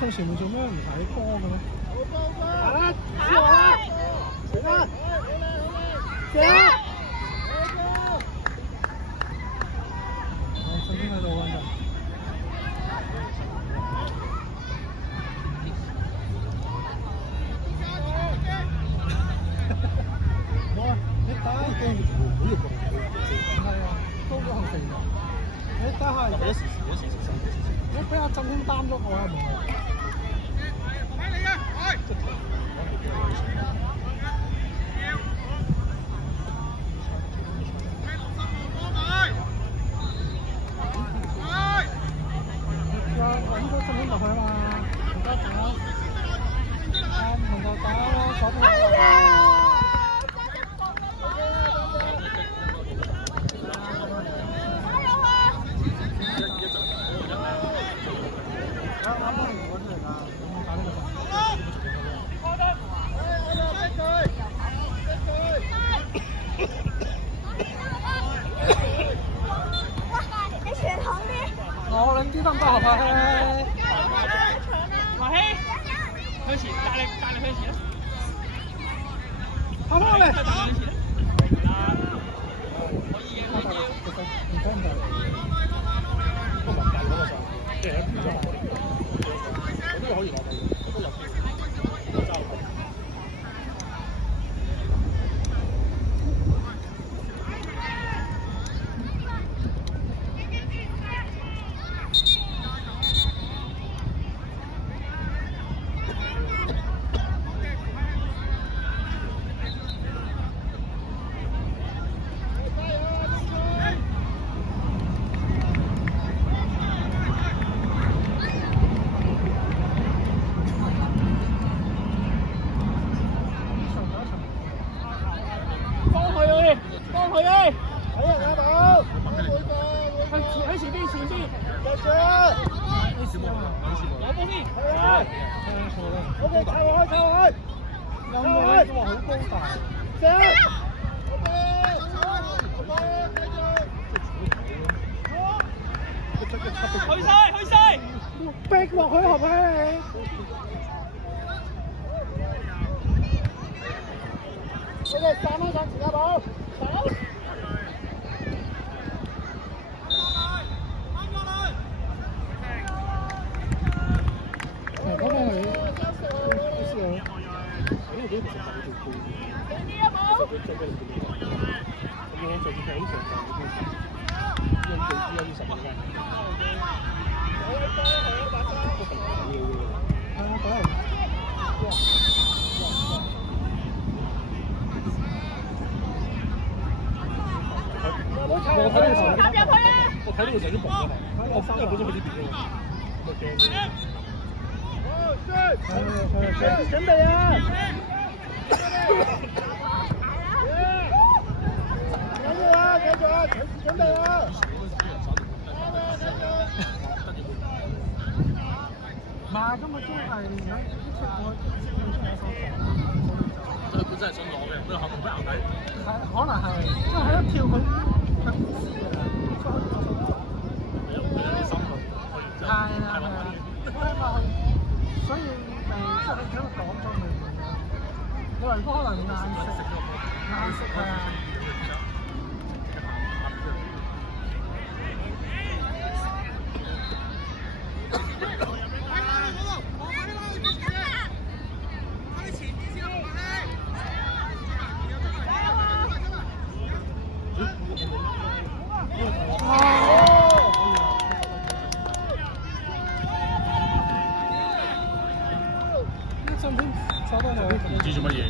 送前面做咩唔睇波嘅咩？打啦！打啦！射啦！射啦！我身邊喺度揾人。我你打一個係啊，高咗後肥啊！你打下你俾阿振興擔咗我啊！唔係。我兩支得唔得合拍咧？華希，向前，大力向前啦！跑翻嚟！向前啦！可以嘅，可以嘅。唔聽唔到。都唔計嗰個就，即係唔錯。我都可以攞到，都有機會。就幫佢啊！睇人啊寶！喺前邊，入上！有波先。係啊！好嘅，靠落去，有冇呢個好高大？射！去晒！逼落去係咪你？你哋站開上前啊寶！走！我睇呢個就已經懵咗啦，我因為本身佢呢邊嘅，我驚。準備啊！繼續啊！準備啊！唔係，今日都係一出我佢本身係想攞嘅，佢後面不硬睇。係可能係，因為喺一跳佢唔知㗎啦，係啊，所以即係你喺度講咗佢，我嚟講可能硬食係啊。唔知做乜嘢。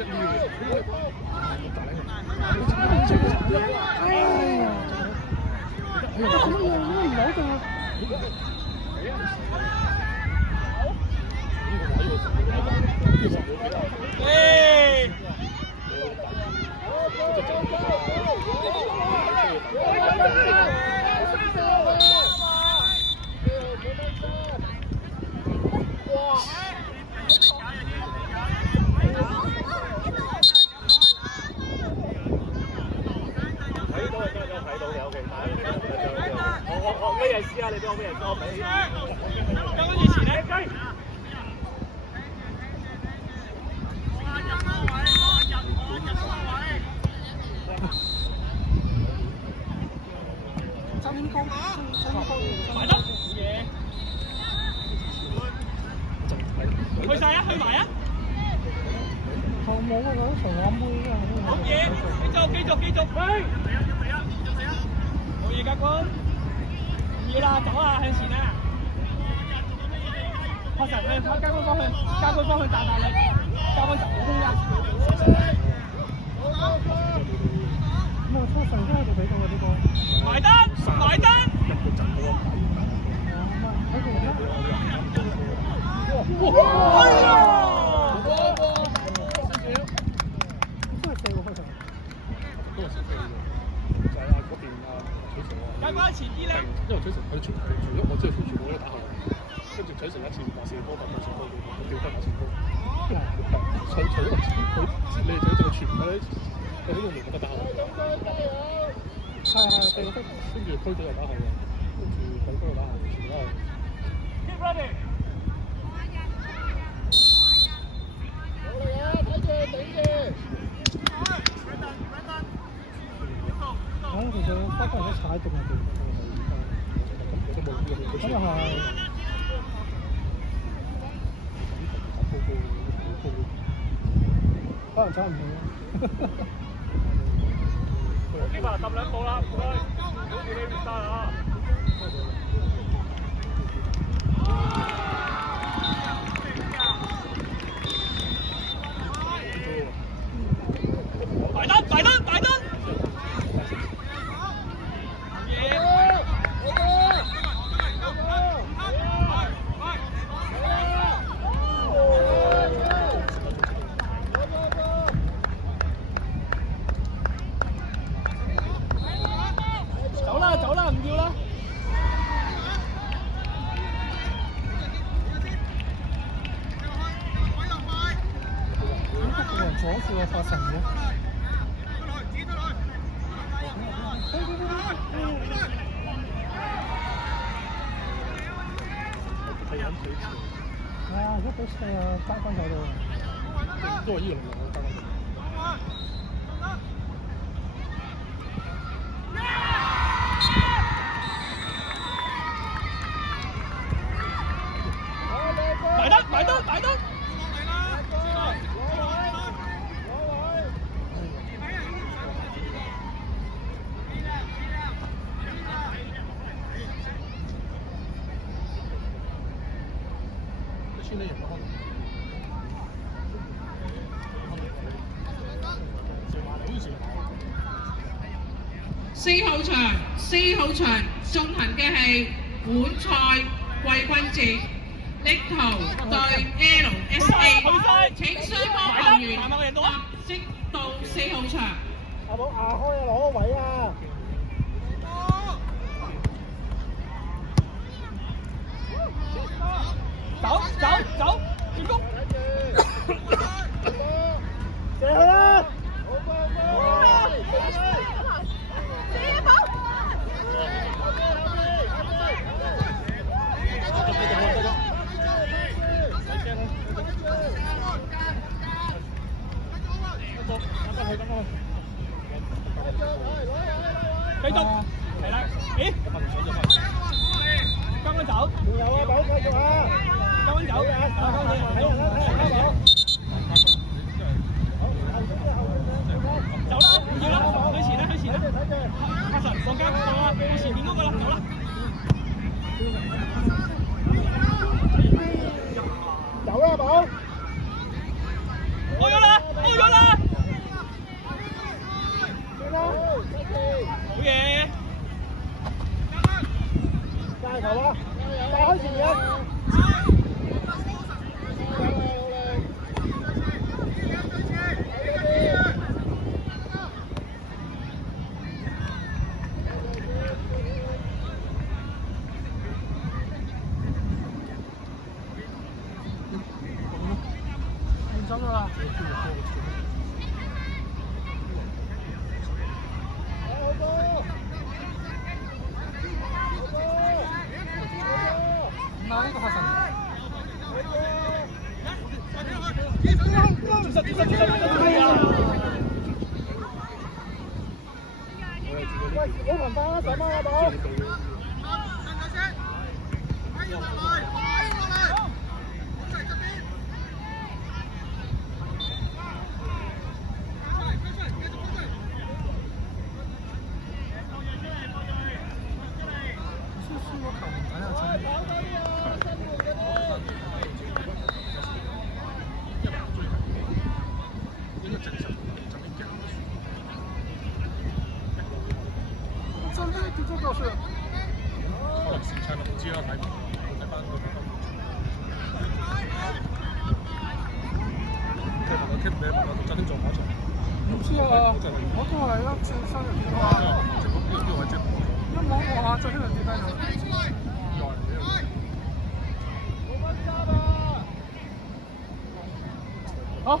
識撩嘅，大靚哎呀，這個怎麼樣都唔好㗎。誒！我咩嘢試啊？你俾我咩嘢試？我俾。剛剛以前咧，真功，埋得嘢，去晒啊，去埋啊！頭冇啊，嗰場我妹啊，好嘢，繼續，喂！冇嘢㗎，哥，唔要啦，走啊，向前啊！確實，你加官方向大力，加官就冇空㗎。咁啊，初上都喺度俾到啊呢個。埋單！哎呀！都係四個開場。都係少飛嘅，就係啊嗰邊啊取成啊。加官前啲咧。因為取成佢除咗我知道佢全部都打後衞，跟住取成一次話射波，但係冇射波嘅，我掉翻打前波。除咗佢，你哋就全部咧，佢呢個冇得打後衞。係四個開場。跟住區隊又打後衞，跟住隊波又打後衞，全部都係。Keep ready。其實包括人都踩定係定，我都冇呢個。咁又係。可能踩唔到。呢把揼兩步啦，唔該，好似你唔得啊！埋單！走啦，唔要啦！咁個人阻住我發神嘅。啊！一到四啊，3分球度。都係呢個嚟嘅，埋單！穿呢型可能。4號場進行嘅係本賽季軍戰，力圖對 LSA， 請雙方球員立即到4號場。阿寶牙開啊，攞個位啊！走，進攻！射佢啦！繼續，嚟啦！咦？剛剛走，仲有啊，寶繼續啊！剛剛走，睇人啦，走啦，唔要啦，向前啦，阿神放監到啦，到前面嗰個啦，走啦！走啦，寶！開咗啦！咗㗎啦。唔係呢個發神。喂，好頻繁啊，上班啊，寶。可能時差唔知啦，睇翻個佢問我 keep 咩？問我昨天做馬場。唔知啊，我都係啦，轉身入邊啊。呢個位置一望下，昨天就跌低咗。好。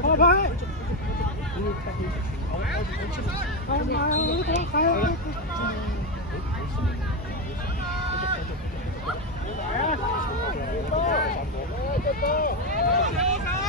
破牌！係啊！